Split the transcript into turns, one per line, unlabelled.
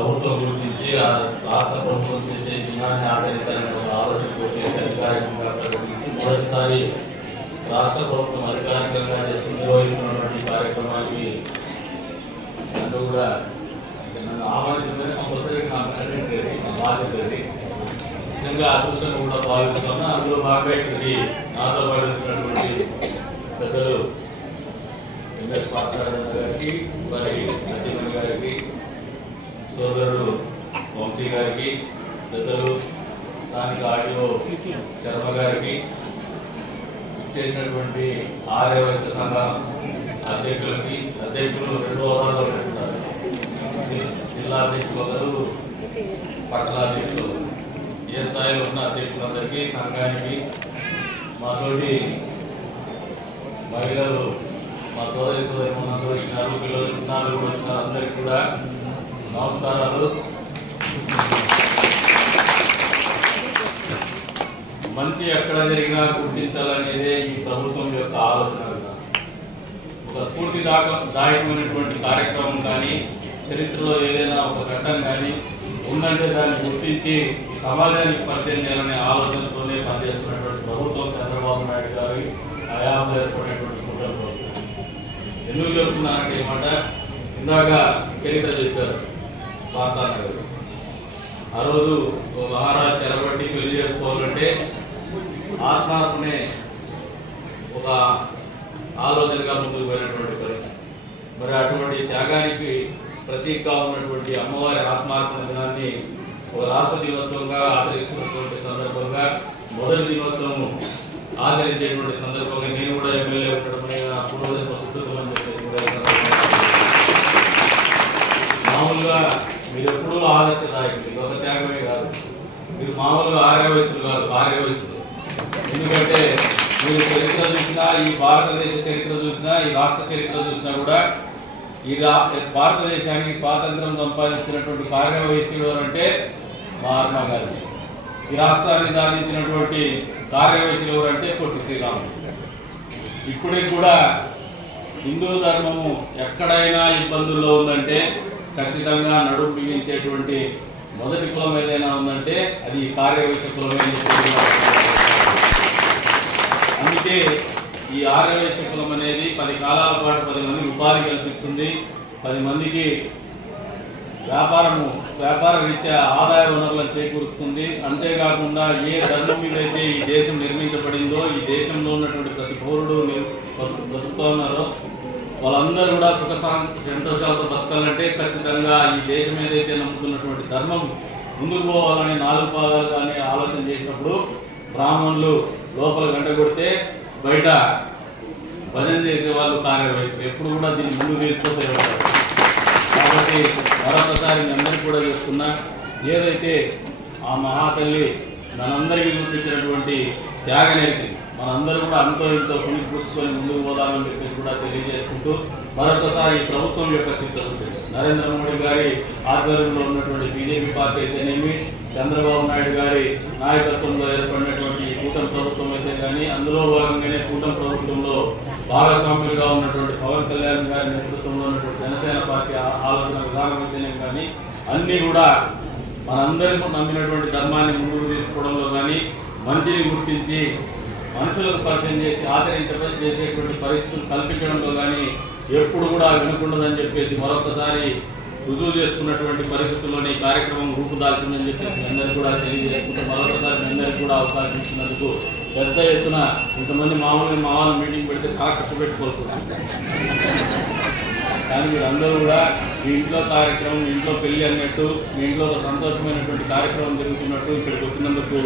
ప్రభుత్వం గుర్తించి ఆ రాష్ట్ర ప్రభుత్వం చేసే దినాన్ని ఆచరించాలని ఒక ఆలోచనతో చేసే అధికారికంగా ప్రకటించి మొదటిసారి రాష్ట్ర ప్రభుత్వం అధికారికంగా నిర్వహిస్తున్నటువంటి కార్యక్రమానికి నన్ను కూడా నన్ను ఆహ్వానించడం కంపల్సరీ నాకు అటెండ్ చేయాలి నా బాధ్యత నిజంగా అదృష్టం కూడా భావిస్తున్నాను. అందులో బాగా ఇది నాతో పాటు పెద్దలు ఎంఎస్ పాసారాయణ గారికి వారి సత్యమణి సోదరుడు వంశీ గారికి పెద్దలు స్థానిక ఆడియో శర్మ గారికి ఇచ్చేసినటువంటి ఆర్యవైశ్య సంఘ అధ్యక్షులకి అధ్యక్షులు రెండు హోదాలో ఉంటారు జిల్లా అధ్యక్షులు ఒకరు పట్టణాధ్యక్షులు ఏ స్థాయిలో ఉన్న అధ్యక్షులందరికీ సంఘానికి మాతోటి మహిళలు మా సోదరి సోదరి మనందరూ వచ్చినారు పిల్లలు చిన్నారు కూడా వచ్చినారు అందరికీ కూడా నమస్కారాలు. మంచి ఎక్కడ జరిగినా గుర్తించాలనేదే ఈ ప్రభుత్వం యొక్క ఆలోచన ఒక స్ఫూర్తి దాక దాయకమైనటువంటి కార్యక్రమం కానీ చరిత్రలో ఏదైనా ఒక ఘట్టం కానీ ఉందంటే దాన్ని గుర్తించి సమాజానికి పరిచయం చేయాలనే ఆలోచనతోనే పనిచేస్తున్నటువంటి ప్రభుత్వం చంద్రబాబు నాయుడు గారి హయాంలో ఏర్పడినటువంటి కుటుంబం ఎందుకు చెప్తున్నానంటే మాట? ఇందాక చరిత్ర చెప్పారు. సాంతాన ఆ రోజు ఓ మహారాజు చెరబట్టి పెళ్ళి చేసుకోవాలంటే ఆత్మాత్మనే ఒక ఆలోచనగా ముందుకు పోయినటువంటి పరిస్థితి. మరి అటువంటి త్యాగానికి ప్రతీకగా ఉన్నటువంటి అమ్మవారి ఆత్మాత్మ దినాన్ని ఒక రాష్ట్ర దినోత్సవంగా ఆచరిస్తున్నటువంటి సందర్భంగా మొదటి దినోత్సవం ఆచరించేటువంటి సందర్భంగా నేను కూడా ఎమ్మెల్యే ఉండడం నా పూర్వజన్మ సుకృతం అని చెప్పేసి మామూలుగా మీరు ఎప్పుడూ ఆలోచన ఇది ఒక త్యాగమే కాదు. మీరు మామూలుగా ఆర్య వయసులు కాదు భార్య వయసులు. ఎందుకంటే మీరు చరిత్ర చూసినా ఈ భారతదేశ చరిత్ర చూసినా ఈ రాష్ట్ర చరిత్ర చూసినా కూడా ఈ రా భారతదేశానికి స్వాతంత్రం సంపాదించినటువంటి కార్యవయసుడు అంటే మహాత్మా గాంధీ. ఈ రాష్ట్రాన్ని సాధించినటువంటి కార్యవయసులు ఎవరంటే పొట్టి శ్రీరాముడు ఇప్పటికి కూడా హిందూ ధర్మము ఎక్కడైనా ఇబ్బందుల్లో ఉందంటే ఖచ్చితంగా నడుము బిగించేటువంటి మొదటి కులం ఏదైనా ఉందంటే అది ఈ కార్యవైశ్య కులమే అందుకే ఈ ఆర్యవైశ్య కులం అనేది పది కాలాల పాటు పది మందికి ఉపాధి కల్పిస్తుంది. పది మందికి వ్యాపారము వ్యాపార రీత్యా ఆదాయ వనరులను చేకూరుస్తుంది. అంతేకాకుండా ఏ ధర్మం మీద అయితే ఈ దేశం నిర్మించబడిందో ఈ దేశంలో ఉన్నటువంటి ప్రతి పౌరుడు నిర్- బతుకుతూ ఉన్నారో వాళ్ళందరూ కూడా సుఖ సంతోషాలతో బతకాలంటే ఖచ్చితంగా ఈ దేశం ఏదైతే నమ్ముతున్నటువంటి ధర్మం ముందుకు పోవాలని నాలుగు పాదాలు కానీ ఆలోచన చేసినప్పుడు బ్రాహ్మణులు లోపల గంట కొడితే బయట భజన చేసే వాళ్ళు కార్యవయసులు ఎప్పుడు కూడా దీన్ని ముందు తీసుకుంటూ ఉంటారు. కాబట్టి మరొకసారి మీ అందరికీ కూడా చూస్తున్నా ఏదైతే ఆ మహాతల్లి మనందరికీ చూపించినటువంటి త్యాగనేతి మనందరూ కూడా అంతో ఇంతో పుణ్య పూసుకొని ముందుకు పోదామని చెప్పేసి కూడా తెలియజేసుకుంటూ మరొకసారి ప్రభుత్వం యొక్క చిత్తశుద్ధి. నరేంద్ర మోడీ గారి ఆధ్వర్యంలో ఉన్నటువంటి బీజేపీ పార్టీ అయితేనేమి చంద్రబాబు నాయుడు గారి నాయకత్వంలో ఏర్పడినటువంటి కూటమి ప్రభుత్వం అయితే కానీ అందులో భాగంగానే కూటమి ప్రభుత్వంలో భాగస్వాములుగా ఉన్నటువంటి పవన్ కళ్యాణ్ గారి నేతృత్వంలో ఉన్నటువంటి జనసేన పార్టీ ఆ- ఆలోచన విధానం అయితేనే కానీ అన్నీ కూడా మనందరికీ నమ్మినటువంటి ధర్మాన్ని ముందుకు తీసుకోవడంలో కానీ మంచిని గుర్తించి మనుషులకు పరిచయం చేసి ఆచరించ చేసేటువంటి పరిస్థితులు కల్పించడంలో కానీ ఎప్పుడు కూడా వినకుండదని చెప్పేసి మరొకసారి రుజువు చేసుకున్నటువంటి పరిస్థితుల్లోనే ఈ కార్యక్రమం రూపుదాల్చిందని చెప్పేసి అందరికీ కూడా తెలియజేసుకుంటూ మరొకసారి అందరికీ కూడా అవకాశం ఇచ్చినందుకు పెద్ద ఎత్తున ఇంతమంది మామూలుగా మా వాళ్ళు మీటింగ్ పెడితే చాలా ఖర్చు పెట్టుకోవాల్సి వస్తుంది. కానీ మీరందరూ కూడా మీ ఇంట్లో కార్యక్రమం ఇంట్లో పెళ్ళి అన్నట్టు మీ ఇంట్లో సంతోషమైనటువంటి కార్యక్రమం జరుగుతున్నట్టు ఇక్కడికి వచ్చినందుకు